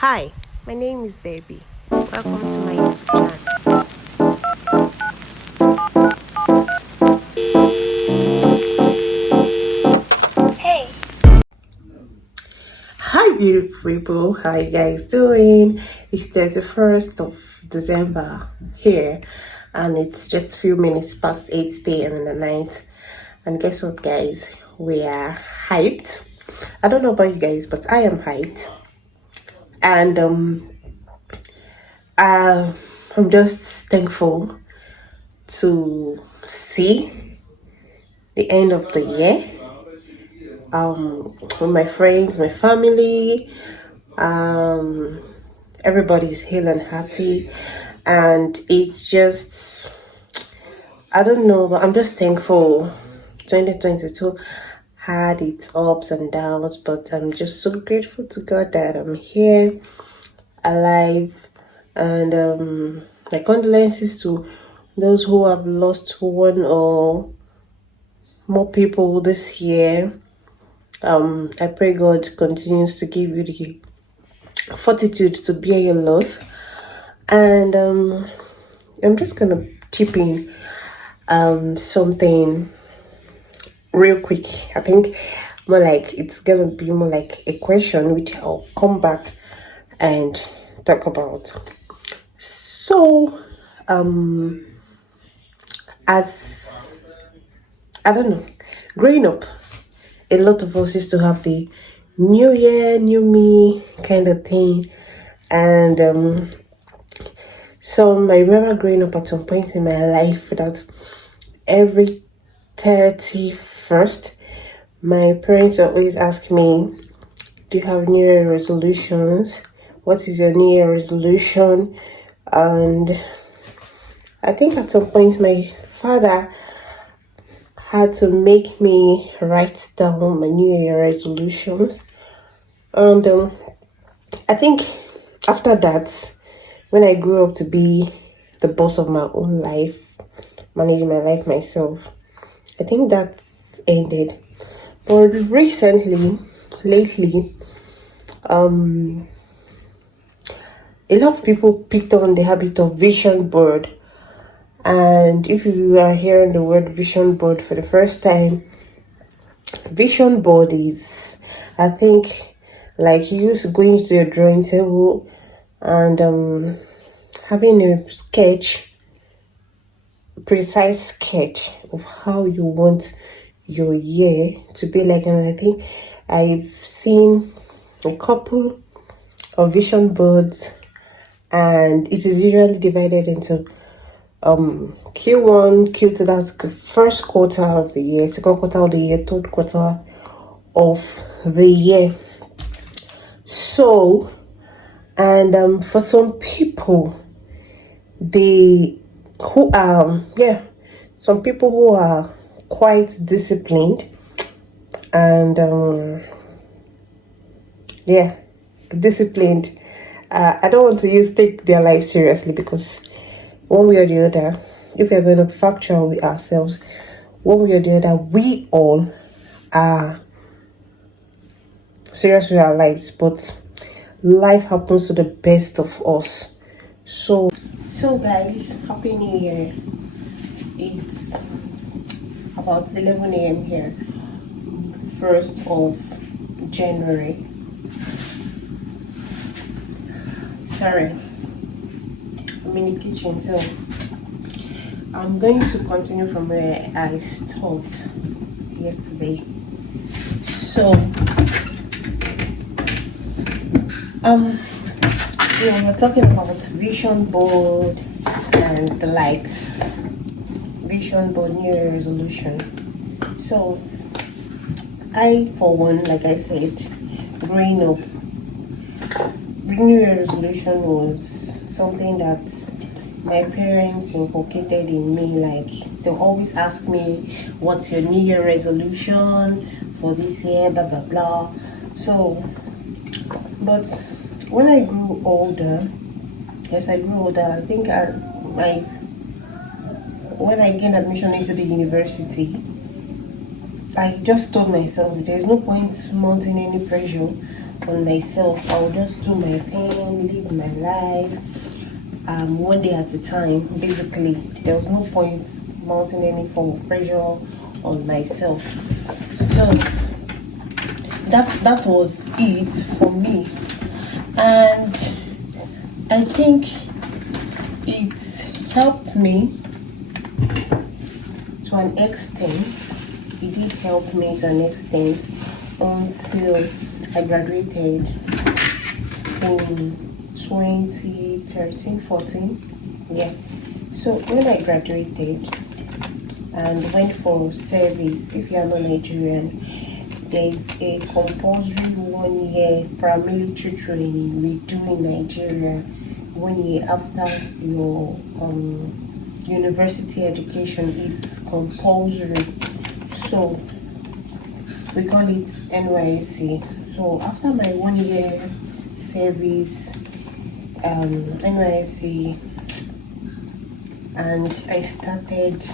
Hi, my name is Debbie. Welcome to my YouTube channel. Hi, beautiful people. How you guys doing? It's 31st of December here, and it's just a few minutes past 8 p.m. in the night. And guess what, guys? We are hyped. I don't know about you guys, but I am hyped. And uh, I'm just thankful to see the end of the year with my friends, my family. Um, Everybody's hale and hearty, and it's just, I don't know, but I'm just thankful. 2022 had its ups and downs, but I'm just so grateful to God that I'm here, alive, and my condolences to those who have lost one or more people this year. I pray God continues to give you the fortitude to bear your loss. And I'm just gonna chip in something real quick. I think more like it's gonna be more like a question which I'll come back and talk about. So, as I don't know, growing up, a lot of us used to have the new year, new me kind of thing. And so I remember growing up at some point in my life that every 31st, my parents always ask me, do you have New Year resolutions? What is your New Year resolution? And I think at some point my father had to make me write down my New Year resolutions. And I think after that, when I grew up to be the boss of my own life, managing my life myself, I think that's ended. But lately, a lot of people picked on the habit of vision board. And if you are hearing the word vision board for the first time, vision board is, I think, like you used to going to your drawing table and having a sketch, precise sketch of how you want your year to be like. And I think I've seen a couple of vision boards, and it is usually divided into Q1, Q2, that's the first quarter of the year, second quarter of the year, third quarter of the year. So, and for some people, they who are some people who are quite disciplined and disciplined. I don't want to take their life seriously, because one way or the other, if we're going to factor with ourselves, one way or the other, we all are serious with our lives, but life happens to the best of us. So guys, happy new year. It's about 11 a.m. here, 1st of January. Sorry, I'm in the kitchen, so I'm going to continue from where I stopped yesterday. So we're talking about vision board and the likes. Vision board, New Year resolution. So I, for one, like I said, growing up, New Year resolution was something that my parents inculcated in me. Like, they always ask me, what's your New Year resolution for this year, blah blah blah. So, but when I grew older, I think when I gained admission into the university, I just told myself there's no point mounting any pressure on myself. I'll just do my thing, live my life, one day at a time. Basically, there was no point mounting any form of pressure on myself. So that was it for me, and I think it helped me to an extent. It did help me to an extent until I graduated in 2013, 14. Yeah. So when I graduated and went for service, if you are not Nigerian, there's a compulsory 1 year paramilitary training we do in Nigeria 1 year after your university education is compulsory. So we call it NYSC. So after my 1 year service, NYSC, and I started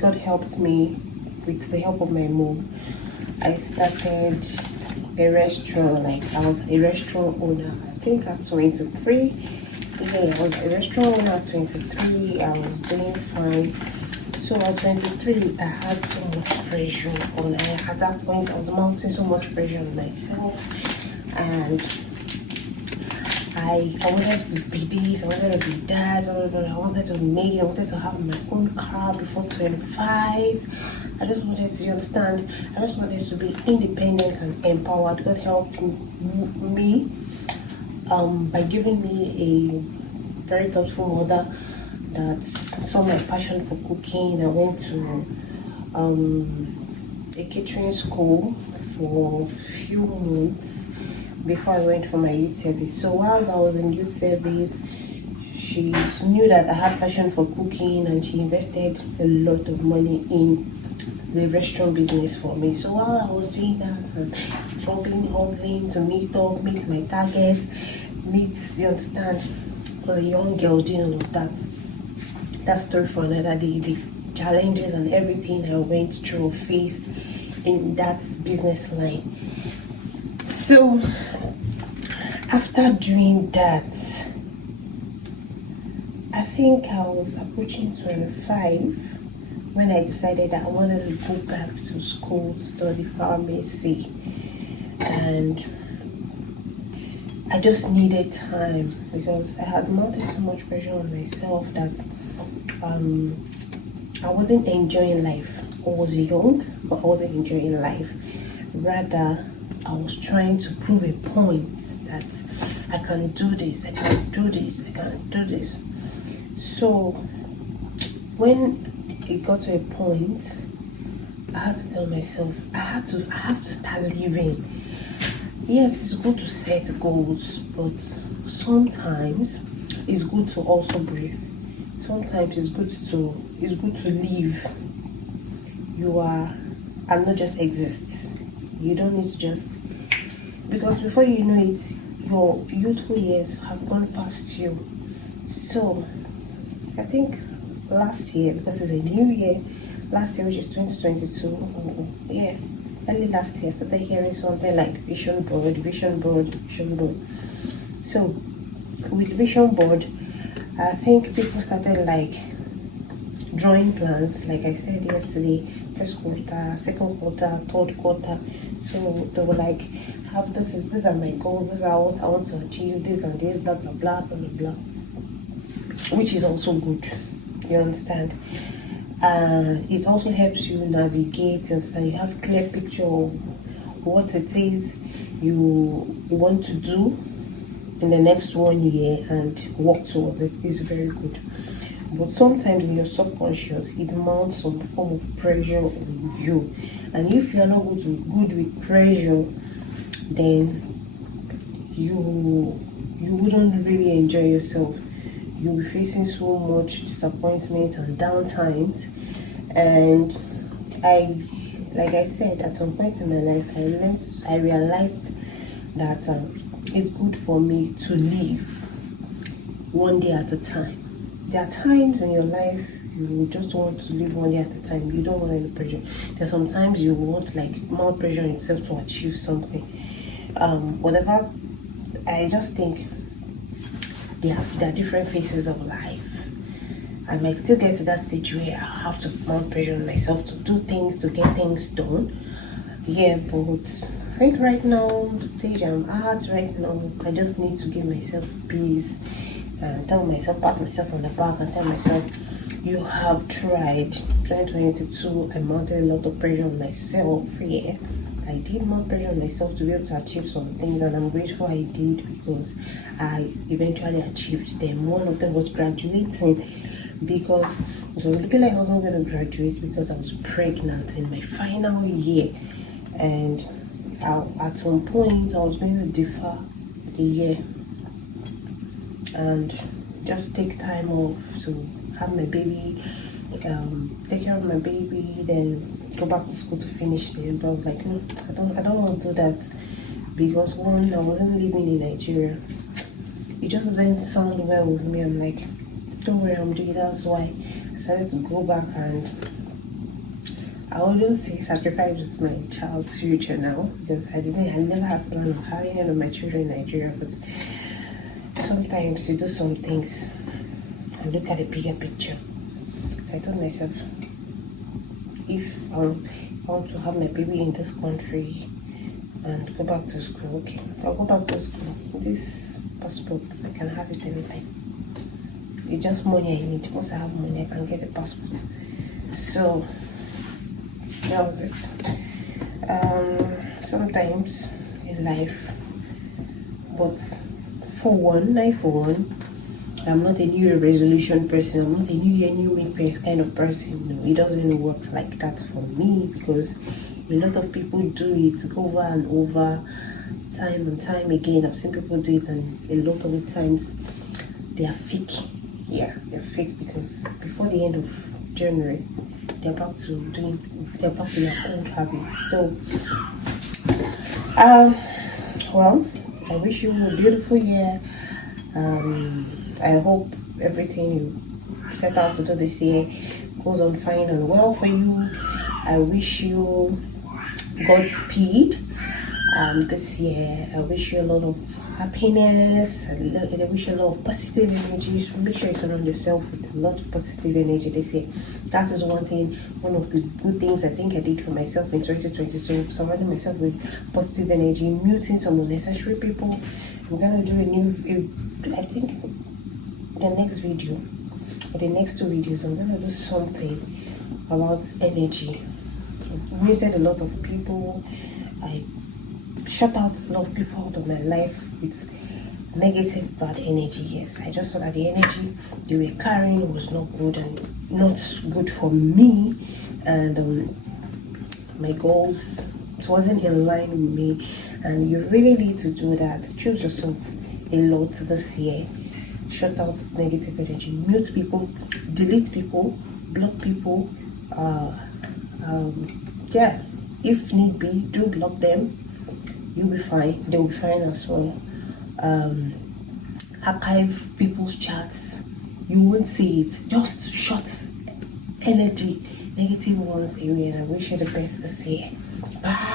God helped me with the help of my mom. I started a restaurant. Like I was a restaurant owner. I think at 23. Yeah, I was a restaurant owner at 23. I was doing fine. So at 23, I had so much pressure on. At that point, I was mounting so much pressure on myself, and I wanted to be this, I wanted to be that, I wanted to make it, I wanted to have my own car before 25. I just wanted to, you understand, I just wanted to be independent and empowered. God helped me by giving me a very thoughtful mother that saw my passion for cooking. I went to a catering school for a few months before I went for my youth service. So whilst I was in youth service, she knew that I had passion for cooking, and she invested a lot of money in the restaurant business for me. So while I was doing that and struggling, hustling to meet my target, you understand, for a young girl doing all of that. That story for another day. The challenges and everything I went through, faced in that business line. So after doing that, I think I was approaching 25 when I decided that I wanted to go back to school to study pharmacy, and I just needed time because I had mounted so much pressure on myself that I wasn't enjoying life. I was young, but I wasn't enjoying life. Rather, I was trying to prove a point that I can do this, I can do this, I can do this. So when it got to a point, I had to tell myself, I have to start living. Yes, it's good to set goals, but sometimes it's good to also breathe. Sometimes it's good to live. You are and not just exist. You don't need to just, because before you know it, your youthful years have gone past you. So I think last year, because it's a new year, last year, which is 2022, early last year, I started hearing something like vision board. So with vision board, I think people started like drawing plans, like I said yesterday, first quarter, second quarter, third quarter. So they were like, these are my goals, these are what I want to achieve, this and this, blah blah blah blah blah blah. Which is also good. You understand? It also helps you navigate, you understand? You have a clear picture of what it is you want to do in the next 1 year and work towards it. Is very good. But sometimes in your subconscious, it mounts some form of pressure on you. And if you are not good with pressure, then you wouldn't really enjoy yourself. You'll be facing so much disappointment and downtimes. And like I said, at some point in my life, I realized that it's good for me to live one day at a time. There are times in your life You just want to live one day at a time. You don't want any pressure. There's sometimes you want like more pressure on yourself to achieve something. Whatever. I just think there are different phases of life. I might still get to that stage where I have to mount pressure on myself to do things, to get things done. Yeah, but I think right now, the stage I'm at right now, I just need to give myself peace and tell myself, pat myself on the back and tell myself, you have tried. 2022, I mounted a lot of pressure on myself. Yeah, I did mount pressure on myself to be able to achieve some things, and I'm grateful I did because I eventually achieved them. One of them was graduating, because it was looking like I wasn't going to graduate because I was pregnant in my final year, and at some point I was going to defer the year and just take time off to have my baby, take care of my baby, then go back to school to finish it. But I was like, I don't want to do that, because one, I wasn't living in Nigeria. It just didn't sound well with me. I'm like, don't worry, I'm doing it. That's why I decided to go back, and I wouldn't say sacrifice my child's future now, because I never had plan of having any of my children in Nigeria. But sometimes you do some things and look at the bigger picture. So I told myself, if I want to have my baby in this country and go back to school, okay, I'll go back to school. This passport, I can have it anytime. It's just money I need. Once I have money, I can get a passport. So that was it. Sometimes in life, but for one, I'm not a new resolution person. I'm not a new year, new me kind of person. No, it doesn't work like that for me, because a lot of people do it over and over, time and time again. I've seen people do it, and a lot of the times they are fake. Yeah, they're fake, because before the end of January, they're back to their old habits. So, well, I wish you a beautiful year. I hope everything you set out to do this year goes on fine and well for you. I wish you Godspeed this year. I wish you a lot of happiness. I wish you a lot of positive energy. So make sure you surround yourself with a lot of positive energy this year. That is one of the good things I think I did for myself in 2022. Surrounding myself with positive energy, muting some unnecessary people. I'm gonna do I think the next video or the next 2 videos, I'm gonna do something about energy. I've muted a lot of people. I shut out a lot of people out of my life with negative, bad energy. Yes, I just saw that the energy they were carrying was not good and not good for me, and my goals, it wasn't in line with me. And you really need to do that. Choose yourself a lot this year. Shut out negative energy, mute people, delete people, block people. Yeah, if need be, do block them. You'll be fine. They'll be fine as well. Archive people's chats. You won't see it. Just shut energy, negative ones away. And I wish you the best this year. Bye.